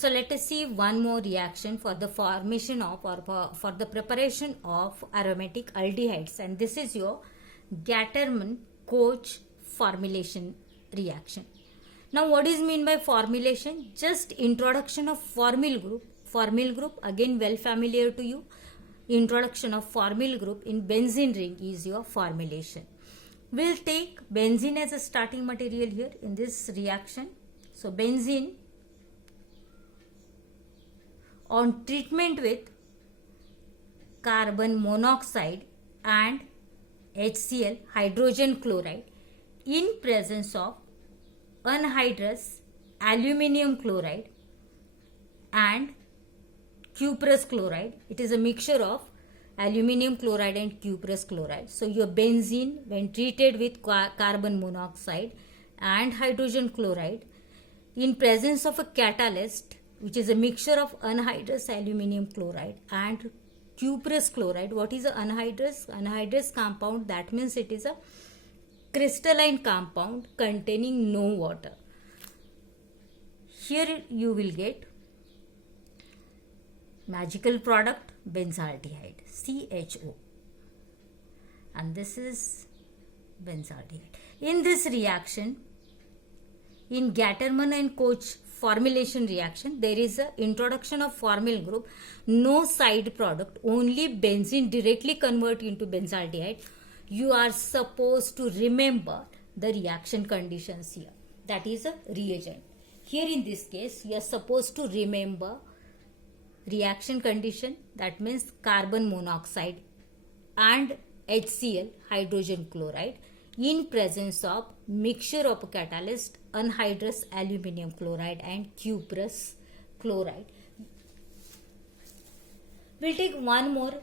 So let us see one more reaction for the formation of or for the preparation of aromatic aldehydes, and this is your Gattermann-Koch formulation reaction. Now what is mean by formulation? Just introduction of formyl group. Formyl group again well familiar to you. Introduction of formyl group in benzene ring is your formulation. We'll take benzene as a starting material here in this reaction. So benzene on treatment with carbon monoxide and HCl hydrogen chloride in presence of anhydrous aluminium chloride and cuprous chloride. It is a mixture of aluminium chloride and cuprous chloride. So your benzene when treated with carbon monoxide and hydrogen chloride in presence of a catalyst which is a mixture of anhydrous aluminium chloride and cuprous chloride. What is a anhydrous? Anhydrous compound, that means it is a crystalline compound containing no water. Here you will get magical product benzaldehyde, CHO, and this is benzaldehyde. In this reaction, in Gattermann and Koch formulation reaction, there is a introduction of formyl group, no side product, only benzene directly convert into benzaldehyde. You are supposed to remember the reaction conditions here, that is a reagent. Here in this case you are supposed to remember reaction condition, that means carbon monoxide and HCl hydrogen chloride in presence of mixture of a catalyst anhydrous aluminium chloride and cuprous chloride. We'll take one more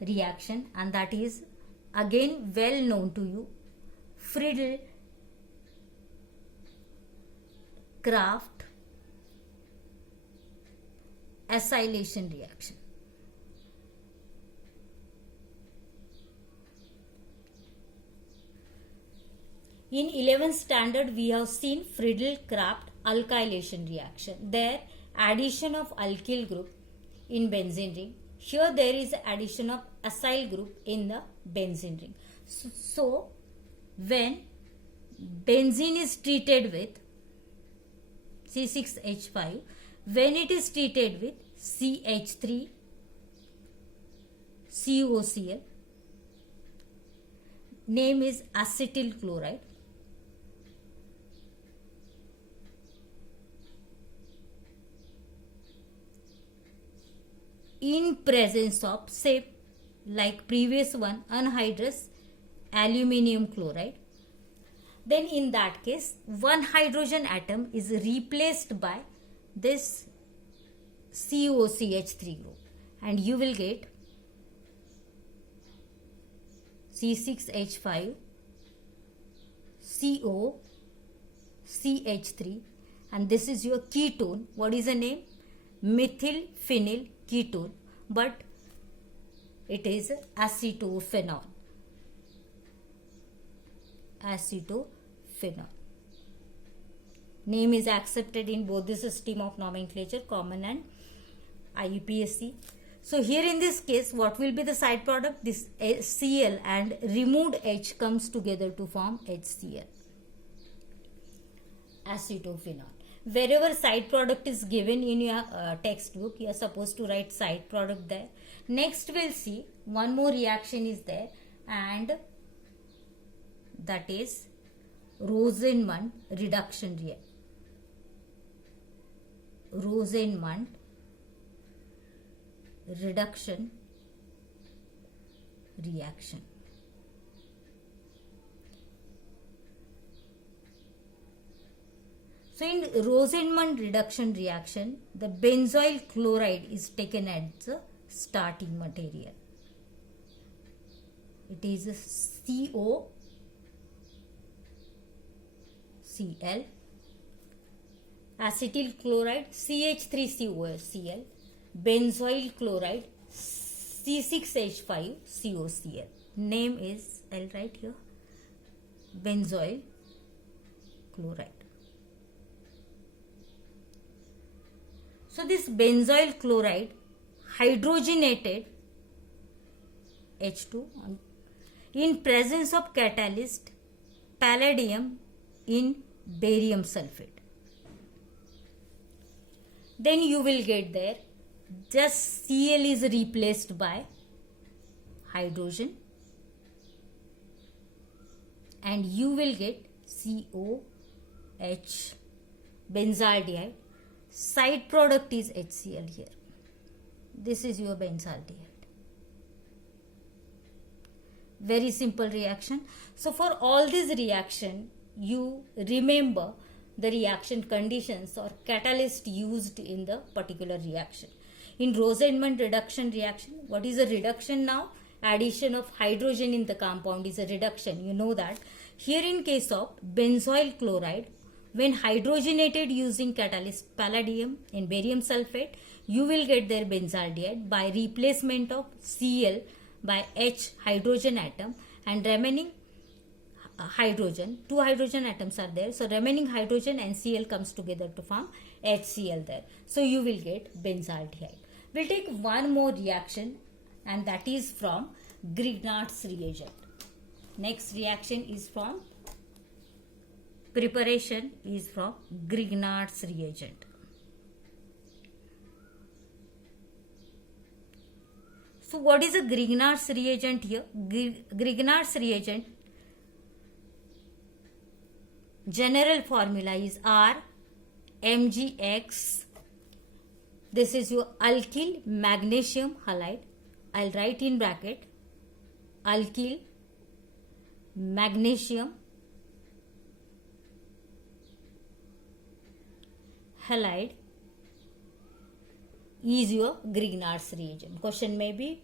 reaction, and that is again well known to you, Friedel-Crafts acylation reaction. In 11th standard, we have seen Friedel-Crafts alkylation reaction. There, addition of alkyl group in benzene ring. Here, there is addition of acyl group in the benzene ring. So when benzene is treated with C6H5, when it is treated with CH3 COCl, name is acetyl chloride. In presence of, say, like previous one, anhydrous aluminium chloride, then in that case one hydrogen atom is replaced by this COCH3 group, and you will get C6H5 CO CH3, and this is your ketone. What is the name? Methyl phenyl ketone, but it is acetophenol. Acetophenol. Name is accepted in both the system of nomenclature, common and IUPAC. So here in this case, what will be the side product? This Cl and removed H comes together to form HCl. Acetophenol. Wherever side product is given in your textbook, you are supposed to write side product there. Next we'll see one more reaction is there, and that is Rosenmund reduction reaction. Rosenmund reduction reaction. So in Rosenmund reduction reaction, the benzoyl chloride is taken as the starting material. It is COCl, acetyl chloride CH3COCl, benzoyl chloride C6H5COCl. Name is, I'll write here, benzoyl chloride. So this benzoyl chloride hydrogenated H2 in presence of catalyst palladium in barium sulfate. Then you will get there just Cl is replaced by hydrogen and you will get COH benzaldehyde. Side product is HCl here. This is your benzaldehyde. Very simple reaction. So for all this reaction, you remember the reaction conditions or catalyst used in the particular reaction. In Rosenman reduction reaction, what is a reduction now? Addition of hydrogen in the compound is a reduction. You know that. Here in case of benzoyl chloride, when hydrogenated using catalyst palladium in barium sulfate, you will get their benzaldehyde by replacement of Cl by H hydrogen atom and remaining hydrogen. 2 hydrogen atoms are there. So remaining hydrogen and Cl comes together to form HCl there. So you will get benzaldehyde. We'll take one more reaction and that is from Grignard's reagent. Next reaction is from Grignard's reagent. So what is a Grignard's reagent here? Grignard's reagent general formula is RMgX. This is your alkyl magnesium halide. I'll write in bracket alkyl magnesium halide is your Grignard's reagent. Question may be,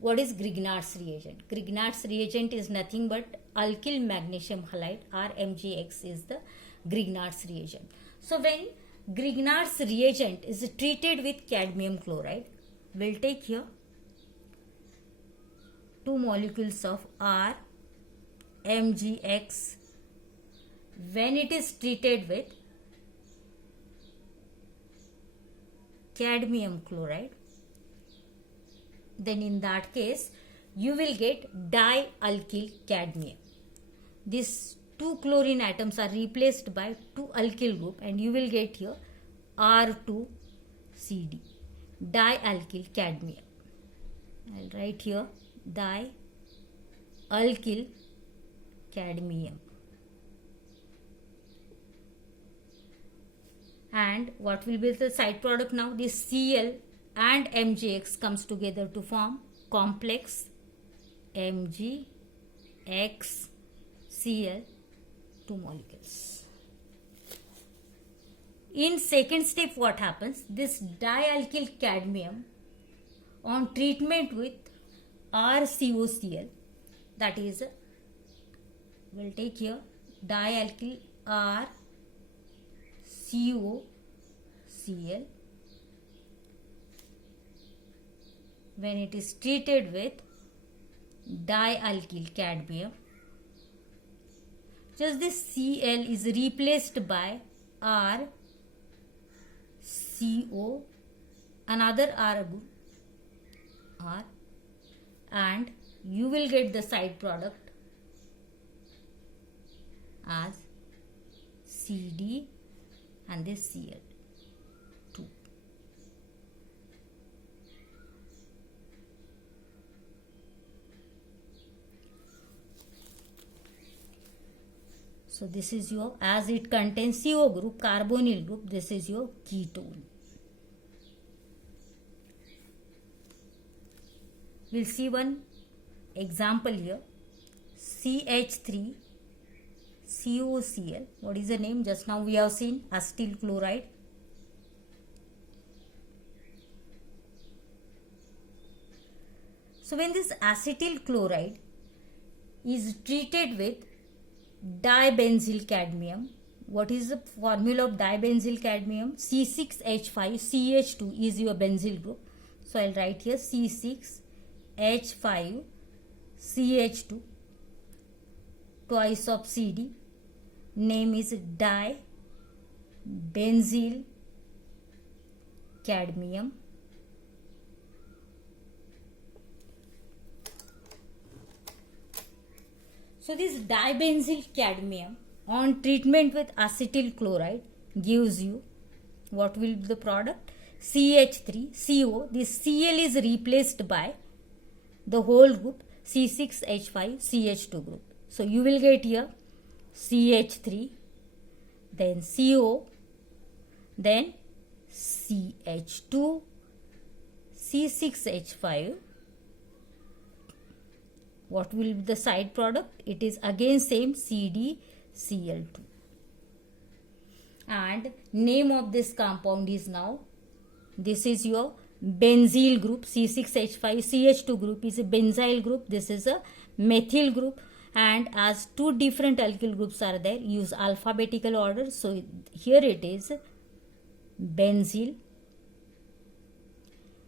what is Grignard's reagent? Grignard's reagent is nothing but alkyl magnesium halide. RMgX is the Grignard's reagent. So when Grignard's reagent is treated with cadmium chloride, we'll take here 2 molecules of RMgX. When it is treated with cadmium chloride, then in that case you will get dialkyl cadmium. These 2 chlorine atoms are replaced by 2 alkyl group and you will get here R2CD, dialkyl cadmium. I'll write here dialkyl cadmium. And what will be the side product now? This Cl and MgX comes together to form complex MgX Cl, 2 molecules. In second step, what happens? This dialkyl cadmium on treatment with RCOCl, that is, we'll take here dialkyl RCOCl. When it is treated with dialkyl cadmium, just this Cl is replaced by RCO, another R and you will get the side product as CD and this Cl2. So this is your, as it contains CO group, carbonyl group, this is your ketone. We'll see one example here. CH3 COCl. What is the name? Just now we have seen acetyl chloride. So when this acetyl chloride is treated with dibenzyl cadmium, what is the formula of dibenzyl cadmium? C6H5CH2 is your benzyl group. So I'll write here C6H5CH2, twice of CD. Name is dibenzyl cadmium. So this dibenzyl cadmium on treatment with acetyl chloride gives you, what will be the product? CH3CO. This Cl is replaced by the whole group C6H5CH2 group. So you will get here CH3, then CO, then CH2, C6H5. What will be the side product? It is again same CdCl2. And name of this compound is now, this is your benzyl group. C6H5CH2 group is a benzyl group. This is a methyl group. And as two different alkyl groups are there, use alphabetical order. So here it is benzyl,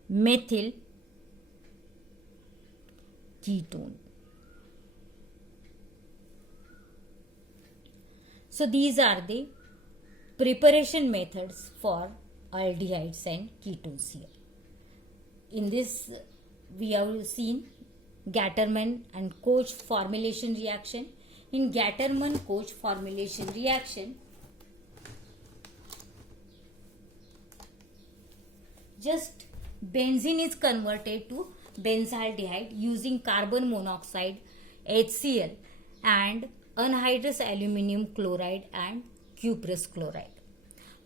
methyl, ketone. So these are the preparation methods for aldehydes and ketones here. In this we have seen Gattermann and Koch formulation reaction. In Gattermann-Koch formulation reaction, just benzene is converted to benzaldehyde using carbon monoxide, HCl, and anhydrous aluminum chloride and cuprous chloride.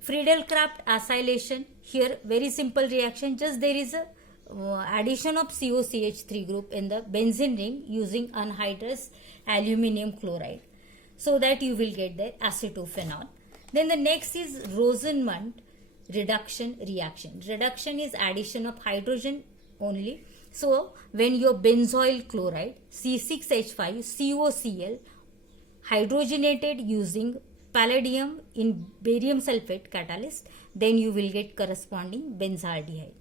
Friedel-Crafts acylation, here very simple reaction, just there is a addition of COCH3 group in the benzene ring using anhydrous aluminum chloride, so that you will get the acetophenol. Then the next is Rosenmund reduction reaction. Reduction is addition of hydrogen only. So when your benzoyl chloride C6H5COCl hydrogenated using palladium in barium sulfate catalyst, then you will get corresponding benzaldehyde.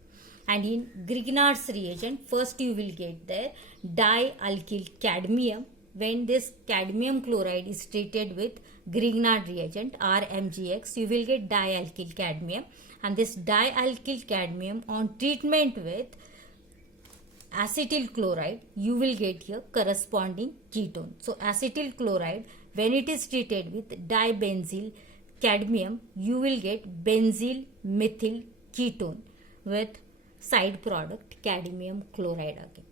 And in Grignard's reagent, first you will get the dialkyl cadmium. When this cadmium chloride is treated with Grignard reagent RMGX, you will get dialkyl cadmium. And this dialkyl cadmium on treatment with acetyl chloride, you will get here corresponding ketone. So acetyl chloride, when it is treated with dibenzyl cadmium, you will get benzyl methyl ketone with side product cadmium chloride again.